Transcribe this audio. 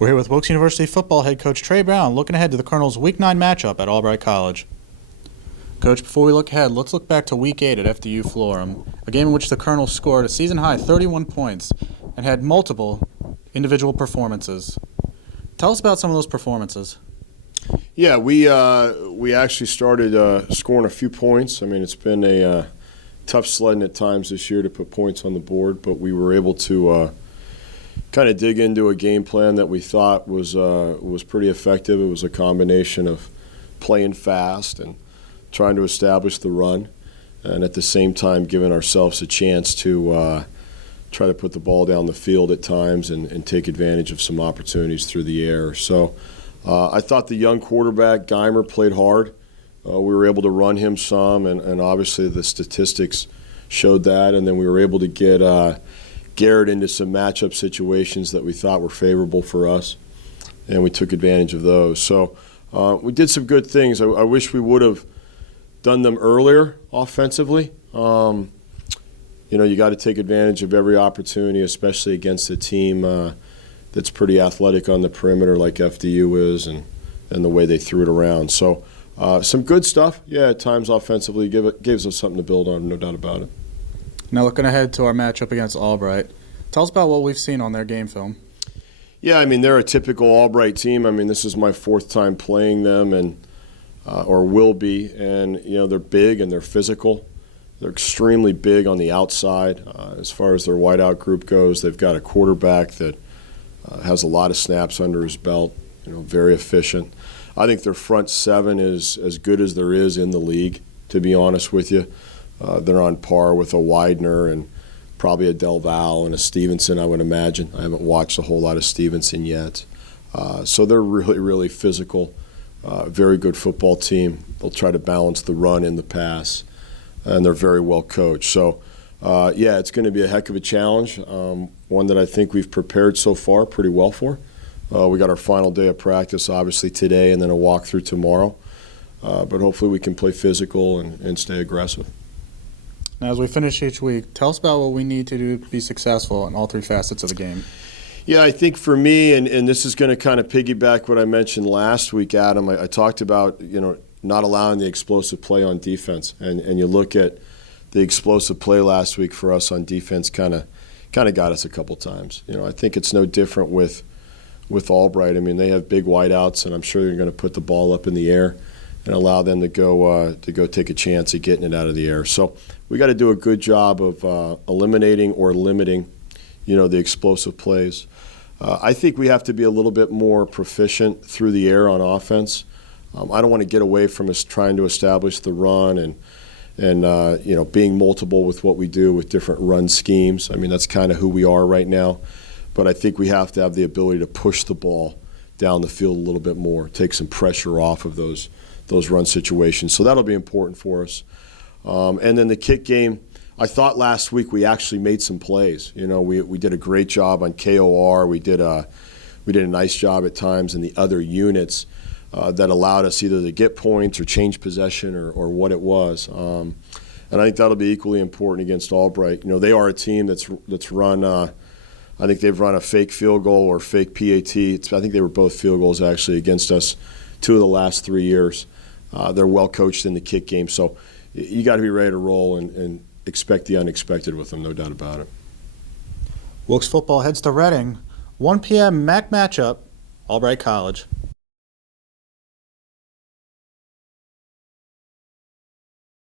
We're here with Wilkes University football head coach Trey Brown, looking ahead to the Colonels' Week 9 matchup at Albright College. Coach, before we look ahead, let's look back to Week 8 at FDU-Florham, a game in which the Colonels scored a season-high 31 points and had multiple individual performances. Tell us about some of those performances. Yeah, we actually started scoring a few points. I mean, it's been a tough sledding at times this year to put points on the board, but we were able to kind of dig into a game plan that we thought was pretty effective. It was a combination of playing fast and trying to establish the run, and at the same time giving ourselves a chance to try to put the ball down the field at times and take advantage of some opportunities through the air. So I thought the young quarterback, Geimer, played hard. We were able to run him some, and obviously the statistics showed that, and then we were able to get Garrett into some matchup situations that we thought were favorable for us, and we took advantage of those. So we did some good things. I wish we would have done them earlier offensively. You got to take advantage of every opportunity, especially against a team that's pretty athletic on the perimeter like FDU is, and the way they threw it around. So some good stuff. Yeah, at times offensively gives us something to build on, no doubt about it. Now looking ahead to our matchup against Albright, tell us about what we've seen on their game film. Yeah, I mean, they're a typical Albright team. I mean, this is my fourth time playing them, and or will be, and they're big and they're physical. They're extremely big on the outside. As far as their wideout group goes, they've got a quarterback that has a lot of snaps under his belt, very efficient. I think their front seven is as good as there is in the league, to be honest with you. They're on par with a Widener and probably a Del Val and a Stevenson, I would imagine. I haven't watched a whole lot of Stevenson yet. So they're really, really physical, very good football team. They'll try to balance the run and the pass, and they're very well coached. So, yeah, it's going to be a heck of a challenge, one that I think we've prepared so far pretty well for. We got our final day of practice, obviously, today, and then a walkthrough tomorrow. But hopefully we can play physical and stay aggressive. Now, as we finish each week, tell us about what we need to do to be successful in all three facets of the game. Yeah, I think for me, and this is going to kind of piggyback what I mentioned last week, Adam, I talked about, not allowing the explosive play on defense. And you look at the explosive play last week for us on defense kind of got us a couple times. I think it's no different with Albright. I mean, they have big wideouts, and I'm sure they're going to put the ball up in the air and allow them to go take a chance at getting it out of the air. So we got to do a good job of eliminating or limiting, the explosive plays. I think we have to be a little bit more proficient through the air on offense. I don't want to get away from us trying to establish the run and being multiple with what we do with different run schemes. I mean, that's kind of who we are right now. But I think we have to have the ability to push the ball down the field a little bit more, take some pressure off of those run situations. So that'll be important for us. And then the kick game, I thought last week we actually made some plays. We did a great job on KOR. We did a nice job at times in the other units that allowed us either to get points or change possession or what it was. And I think that'll be equally important against Albright. They are a team that's run. I think they've run a fake field goal or fake PAT. I think they were both field goals actually against us 2 of the last 3 years. They're well coached in the kick game, so you got to be ready to roll and expect the unexpected with them, no doubt about it. Wilkes football heads to Reading, 1 p.m. MAC matchup, Albright College.